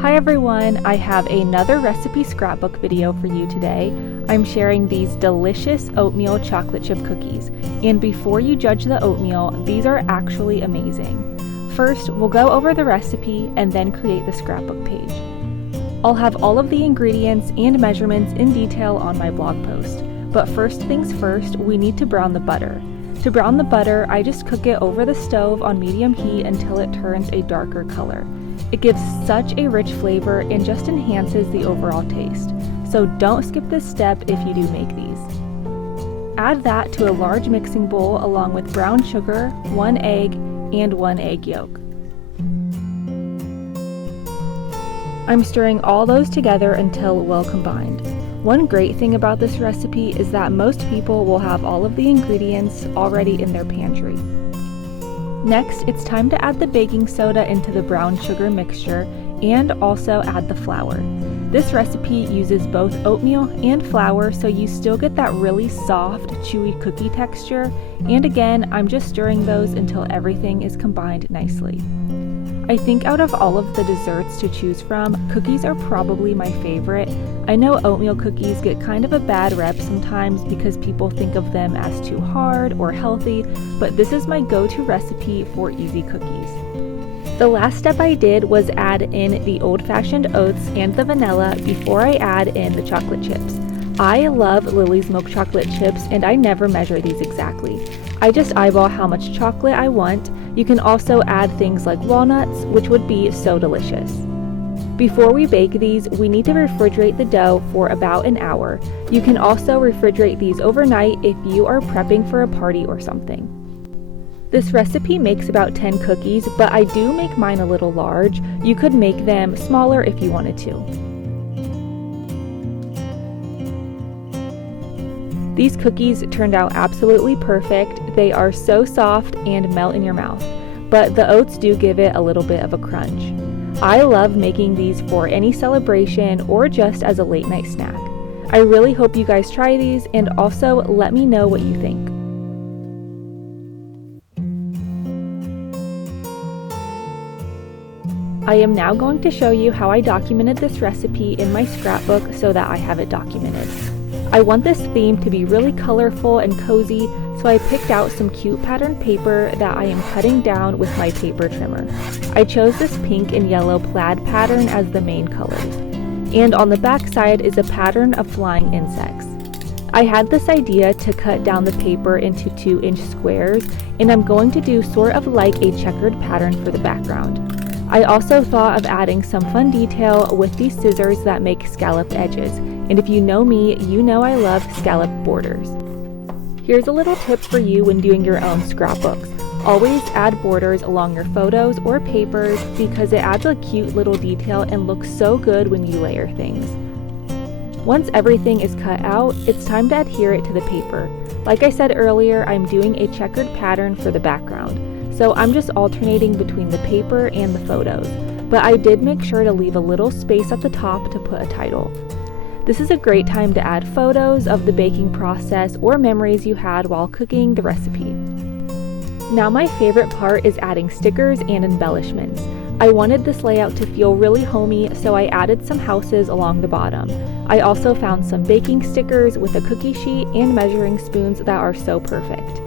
Hi everyone, I have another recipe scrapbook video for you today. I'm sharing these delicious oatmeal chocolate chip cookies, and before you judge the oatmeal, these are actually amazing. First, we'll go over the recipe and then create the scrapbook page. I'll have all of the ingredients and measurements in detail on my blog post, but first things first, we need to brown the butter. To brown the butter, I just cook it over the stove on medium heat until it turns a darker color. It gives such a rich flavor and just enhances the overall taste, so don't skip this step if you do make these. Add that to a large mixing bowl along with brown sugar, 1 egg, and 1 egg yolk. I'm stirring all those together until well combined. One great thing about this recipe is that most people will have all of the ingredients already in their pantry. Next, it's time to add the baking soda into the brown sugar mixture and also add the flour. This recipe uses both oatmeal and flour, so you still get that really soft, chewy cookie texture, and again, I'm just stirring those until everything is combined nicely. I think out of all of the desserts to choose from, cookies are probably my favorite. I know oatmeal cookies get kind of a bad rep sometimes because people think of them as too hard or healthy, but this is my go-to recipe for easy cookies. The last step I did was add in the old-fashioned oats and the vanilla before I add in the chocolate chips. I love Lily's milk chocolate chips and I never measure these exactly. I just eyeball how much chocolate I want. You can also add things like walnuts, which would be so delicious. Before we bake these, we need to refrigerate the dough for about an hour. You can also refrigerate these overnight if you are prepping for a party or something. This recipe makes about 10 cookies, but I do make mine a little large. You could make them smaller if you wanted to. These cookies turned out absolutely perfect. They are so soft and melt in your mouth, but the oats do give it a little bit of a crunch. I love making these for any celebration or just as a late night snack. I really hope you guys try these and also let me know what you think. I am now going to show you how I documented this recipe in my scrapbook so that I have it documented. I want this theme to be really colorful and cozy, so I picked out some cute patterned paper that I am cutting down with my paper trimmer. I chose this pink and yellow plaid pattern as the main colors, and on the back side is a pattern of flying insects. I had this idea to cut down the paper into 2-inch squares, and I'm going to do sort of like a checkered pattern for the background. I also thought of adding some fun detail with these scissors that make scalloped edges, and if you know me, you know I love scalloped borders. Here's a little tip for you when doing your own scrapbooks. Always add borders along your photos or papers because it adds a cute little detail and looks so good when you layer things. Once everything is cut out, it's time to adhere it to the paper. Like I said earlier, I'm doing a checkered pattern for the background, so I'm just alternating between the paper and the photos, but I did make sure to leave a little space at the top to put a title. This is a great time to add photos of the baking process or memories you had while cooking the recipe. Now my favorite part is adding stickers and embellishments. I wanted this layout to feel really homey, so I added some houses along the bottom. I also found some baking stickers with a cookie sheet and measuring spoons that are so perfect.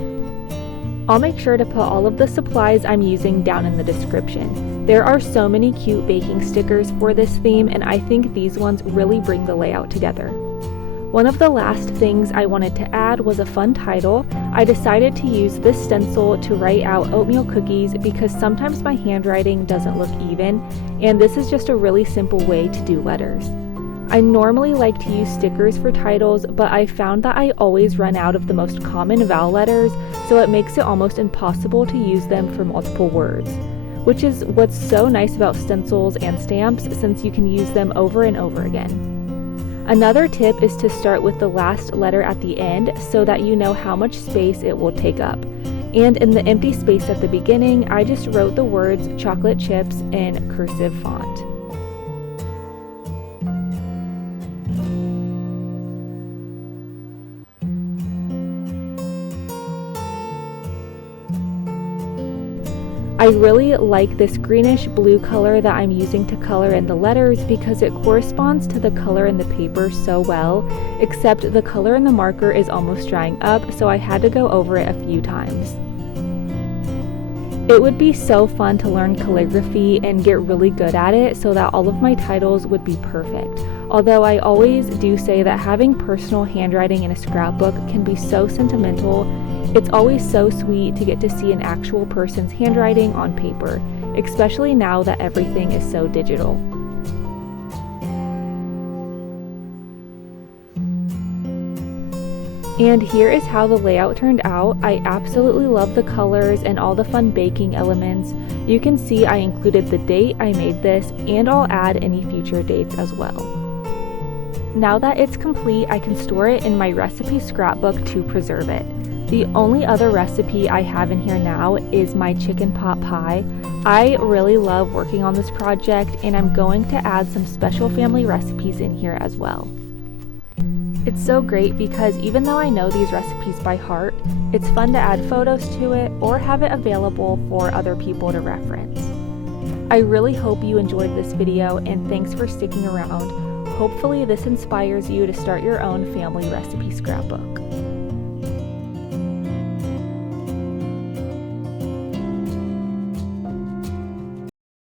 I'll make sure to put all of the supplies I'm using down in the description. There are so many cute baking stickers for this theme, and I think these ones really bring the layout together. One of the last things I wanted to add was a fun title. I decided to use this stencil to write out oatmeal cookies because sometimes my handwriting doesn't look even, and this is just a really simple way to do letters. I normally like to use stickers for titles, but I found that I always run out of the most common vowel letters, so it makes it almost impossible to use them for multiple words, which is what's so nice about stencils and stamps since you can use them over and over again. Another tip is to start with the last letter at the end so that you know how much space it will take up. And in the empty space at the beginning, I just wrote the words chocolate chips in cursive font. I really like this greenish blue color that I'm using to color in the letters because it corresponds to the color in the paper so well, except the color in the marker is almost drying up, so I had to go over it a few times. It would be so fun to learn calligraphy and get really good at it so that all of my titles would be perfect. Although I always do say that having personal handwriting in a scrapbook can be so sentimental, it's always so sweet to get to see an actual person's handwriting on paper, especially now that everything is so digital. And here is how the layout turned out. I absolutely love the colors and all the fun baking elements. You can see I included the date I made this, and I'll add any future dates as well. Now that it's complete, I can store it in my recipe scrapbook to preserve it. The only other recipe I have in here now is my chicken pot pie. I really love working on this project, and I'm going to add some special family recipes in here as well. It's so great because even though I know these recipes by heart, it's fun to add photos to it or have it available for other people to reference. I really hope you enjoyed this video, and thanks for sticking around. Hopefully this inspires you to start your own family recipe scrapbook.